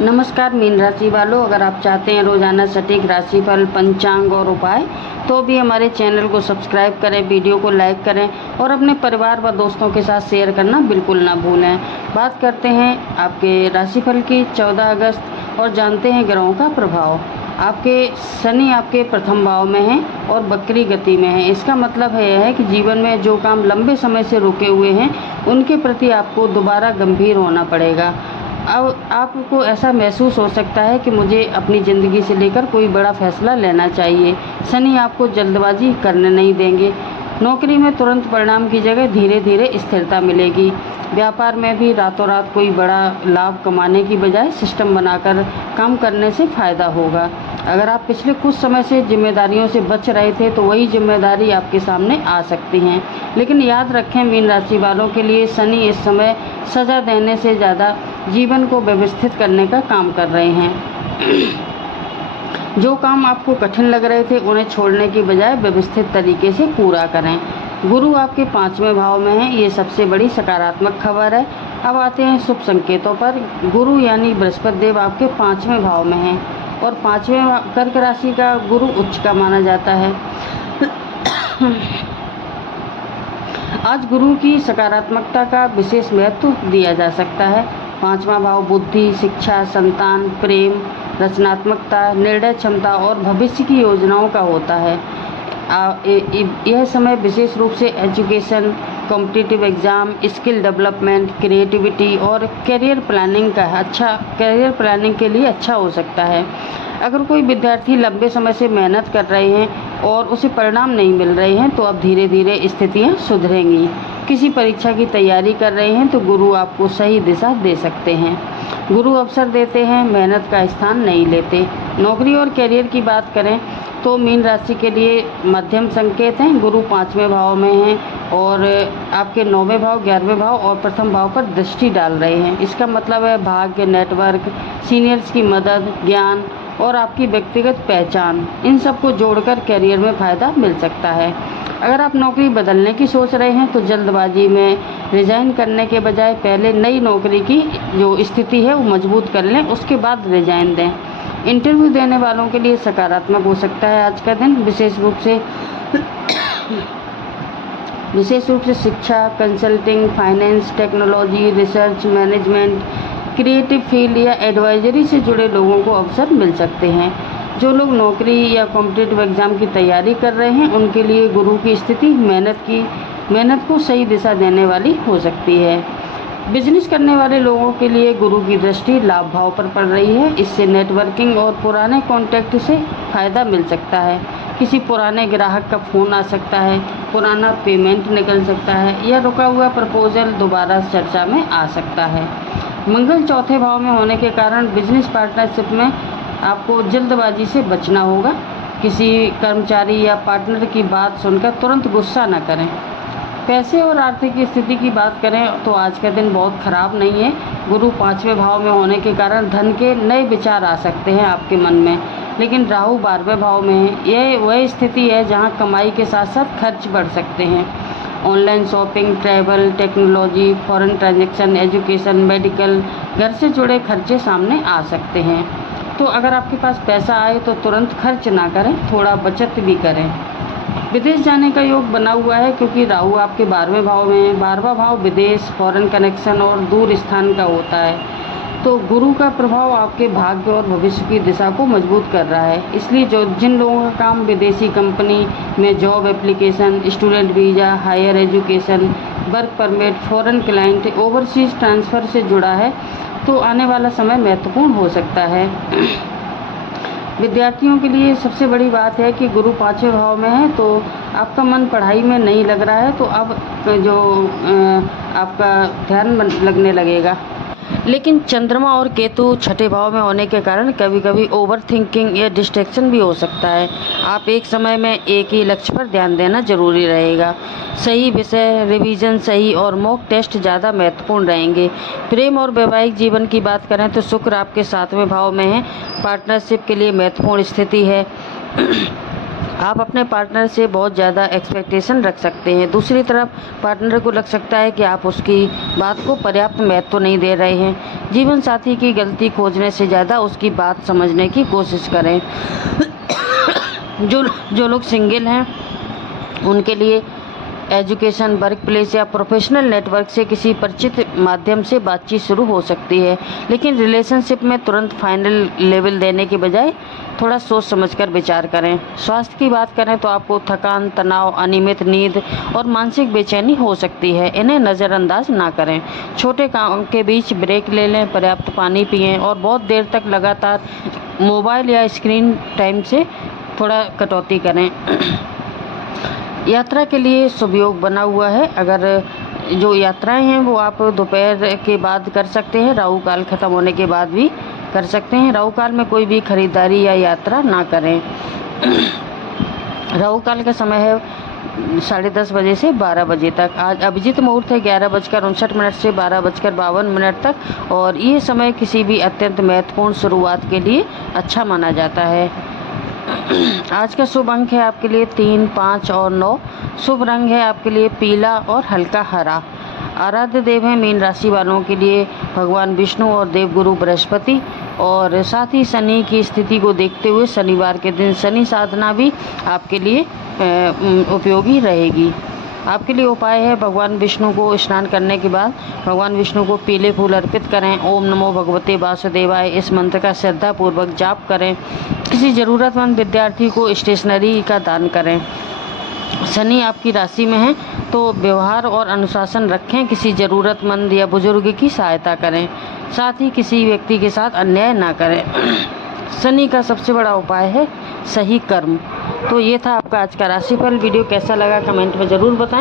नमस्कार मीन राशि वालों, अगर आप चाहते हैं रोजाना सटीक राशिफल, पंचांग और उपाय तो भी हमारे चैनल को सब्सक्राइब करें, वीडियो को लाइक करें और अपने परिवार व दोस्तों के साथ शेयर करना बिल्कुल ना भूलें। बात करते हैं आपके राशिफल की 14 अगस्त और जानते हैं ग्रहों का प्रभाव। आपके शनि आपके प्रथम भाव में हैं और वक्री गति में है। इसका मतलब है कि जीवन में जो काम लंबे समय से रुके हुए हैं उनके प्रति आपको दोबारा गंभीर होना पड़ेगा। अब आपको ऐसा महसूस हो सकता है कि मुझे अपनी ज़िंदगी से लेकर कोई बड़ा फैसला लेना चाहिए। शनि आपको जल्दबाजी करने नहीं देंगे। नौकरी में तुरंत परिणाम की जगह धीरे धीरे स्थिरता मिलेगी। व्यापार में भी रातों रात कोई बड़ा लाभ कमाने की बजाय सिस्टम बनाकर काम करने से फ़ायदा होगा। अगर आप पिछले कुछ समय से जिम्मेदारियों से बच रहे थे तो वही जिम्मेदारी आपके सामने आ सकती हैं। लेकिन याद रखें, मीन राशि वालों के लिए शनि इस समय सज़ा देने से ज़्यादा जीवन को व्यवस्थित करने का काम कर रहे हैं। जो काम आपको कठिन लग रहे थे उन्हें छोड़ने की बजाय व्यवस्थित तरीके से पूरा करें। गुरु आपके 5वें भाव में है, ये सबसे बड़ी सकारात्मक खबर है। अब आते हैं शुभ संकेतों पर। गुरु यानी बृहस्पति देव आपके 5वें भाव में हैं और 5वें कर्क राशि का गुरु उच्च का माना जाता है। आज गुरु की सकारात्मकता का विशेष महत्व दिया जा सकता है। 5वां भाव बुद्धि, शिक्षा, संतान, प्रेम, रचनात्मकता, निर्णय क्षमता और भविष्य की योजनाओं का होता है। यह समय विशेष रूप से education, competitive exam, skill development, creativity और करियर प्लानिंग के लिए अच्छा हो सकता है। अगर कोई विद्यार्थी लंबे समय से मेहनत कर रहे हैं और उसे परिणाम नहीं मिल रहे हैं तो अब धीरे धीरे स्थितियां सुधरेंगी। किसी परीक्षा की तैयारी कर रहे हैं तो गुरु आपको सही दिशा दे सकते हैं। गुरु अवसर देते हैं, मेहनत का स्थान नहीं लेते। नौकरी और करियर की बात करें तो मीन राशि के लिए मध्यम संकेत हैं। गुरु 5वें भाव में हैं और आपके 9वें भाव, 11वें भाव और प्रथम भाव पर दृष्टि डाल रहे हैं। इसका मतलब है भाग्य, नेटवर्क, सीनियर्स की मदद, ज्ञान और आपकी व्यक्तिगत पहचान, इन सबको जोड़कर करियर में फ़ायदा मिल सकता है। अगर आप नौकरी बदलने की सोच रहे हैं तो जल्दबाजी में रिज़ाइन करने के बजाय पहले नई नौकरी की जो स्थिति है वो मजबूत कर लें, उसके बाद रिज़ाइन दें। इंटरव्यू देने वालों के लिए सकारात्मक हो सकता है आज का दिन। विशेष रूप से शिक्षा, consulting, finance, technology, research, management, creative field या एडवाइजरी से जुड़े लोगों को अवसर मिल सकते हैं। जो लोग नौकरी या कॉम्पिटिटिव एग्ज़ाम की तैयारी कर रहे हैं उनके लिए गुरु की स्थिति मेहनत को सही दिशा देने वाली हो सकती है। बिजनेस करने वाले लोगों के लिए गुरु की दृष्टि लाभ भाव पर पड़ रही है। इससे नेटवर्किंग और पुराने कॉन्टैक्ट से फ़ायदा मिल सकता है। किसी पुराने ग्राहक का फ़ोन आ सकता है, पुराना पेमेंट निकल सकता है या रुका हुआ प्रपोजल दोबारा चर्चा में आ सकता है। मंगल 4थे भाव में होने के कारण बिजनेस पार्टनरशिप में आपको जल्दबाजी से बचना होगा। किसी कर्मचारी या पार्टनर की बात सुनकर तुरंत गुस्सा न करें। पैसे और आर्थिक स्थिति की बात करें तो आज का दिन बहुत ख़राब नहीं है। गुरु 5वें भाव में होने के कारण धन के नए विचार आ सकते हैं आपके मन में, लेकिन राहु 12वें भाव में है। यह वह स्थिति है जहां कमाई के साथ साथ खर्च बढ़ सकते हैं। Online shopping, travel, technology, foreign transaction, education, medical, घर से जुड़े खर्चे सामने आ सकते हैं। तो अगर आपके पास पैसा आए तो तुरंत खर्च ना करें, थोड़ा बचत भी करें। विदेश जाने का योग बना हुआ है क्योंकि राहु आपके 12वें भाव में है। 12वां भाव विदेश, फॉरेन कनेक्शन और दूर स्थान का होता है। तो गुरु का प्रभाव आपके भाग्य और भविष्य की दिशा को मजबूत कर रहा है। इसलिए जिन लोगों का काम विदेशी कंपनी में job application, student visa, higher education, work permit, foreign client, overseas transfer से जुड़ा है तो आने वाला समय महत्वपूर्ण हो सकता है। विद्यार्थियों के लिए सबसे बड़ी बात है कि गुरु 5वें भाव में है तो आपका मन पढ़ाई में नहीं लग रहा है तो अब आपका ध्यान लगने लगेगा। लेकिन चंद्रमा और केतु 6ठे भाव में होने के कारण कभी कभी ओवर थिंकिंग या डिस्ट्रैक्शन भी हो सकता है। आप एक समय में एक ही लक्ष्य पर ध्यान देना जरूरी रहेगा। सही विषय, रिवीजन सही और मॉक टेस्ट ज़्यादा महत्वपूर्ण रहेंगे। प्रेम और वैवाहिक जीवन की बात करें तो शुक्र आपके 7वें भाव में है। पार्टनरशिप के लिए महत्वपूर्ण स्थिति है। आप अपने पार्टनर से बहुत ज़्यादा एक्सपेक्टेशन रख सकते हैं। दूसरी तरफ पार्टनर को लग सकता है कि आप उसकी बात को पर्याप्त महत्व नहीं दे रहे हैं। जीवन साथी की गलती खोजने से ज़्यादा उसकी बात समझने की कोशिश करें। जो लोग सिंगल हैं उनके लिए एजुकेशन, वर्क प्लेस या प्रोफेशनल नेटवर्क से किसी परिचित माध्यम से बातचीत शुरू हो सकती है, लेकिन रिलेशनशिप में तुरंत फाइनल लेवल देने के बजाय थोड़ा सोच समझकर विचार करें। स्वास्थ्य की बात करें तो आपको थकान, तनाव, अनियमित नींद और मानसिक बेचैनी हो सकती है। इन्हें नज़रअंदाज ना करें। छोटे काम के बीच ब्रेक ले लें, पर्याप्त पानी पिएं और बहुत देर तक लगातार मोबाइल या स्क्रीन टाइम से थोड़ा कटौती करें। यात्रा के लिए शुभ योग बना हुआ है। अगर जो यात्राएं हैं वो आप दोपहर के बाद कर सकते हैं, राहु काल खत्म होने के बाद भी कर सकते हैं। राहु काल में कोई भी खरीदारी या यात्रा ना करें। राहु काल का समय है 10:30 बजे से 12 बजे तक। आज अभिजीत मुहूर्त है 11:59 से 12:52 तक और ये समय किसी भी अत्यंत महत्वपूर्ण शुरुआत के लिए अच्छा माना जाता है। आज का शुभ अंक है आपके लिए 3, 5 और 9। शुभ रंग है आपके लिए पीला और हल्का हरा। आराध्य देव है मीन राशि वालों के लिए भगवान विष्णु और देवगुरु बृहस्पति, और साथ ही शनि की स्थिति को देखते हुए शनिवार के दिन शनि साधना भी आपके लिए उपयोगी रहेगी। आपके लिए उपाय है भगवान विष्णु को स्नान करने के बाद भगवान विष्णु को पीले फूल अर्पित करें। ओम नमो भगवते वासुदेवाय इस मंत्र का श्रद्धापूर्वक जाप करें। किसी ज़रूरतमंद विद्यार्थी को स्टेशनरी का दान करें। शनि आपकी राशि में है तो व्यवहार और अनुशासन रखें। किसी ज़रूरतमंद या बुजुर्ग की सहायता करें। साथ ही किसी व्यक्ति के साथ अन्याय ना करें। शनि का सबसे बड़ा उपाय है सही कर्म। तो ये था आपका आज का राशिफल। वीडियो कैसा लगा कमेंट में ज़रूर बताएं।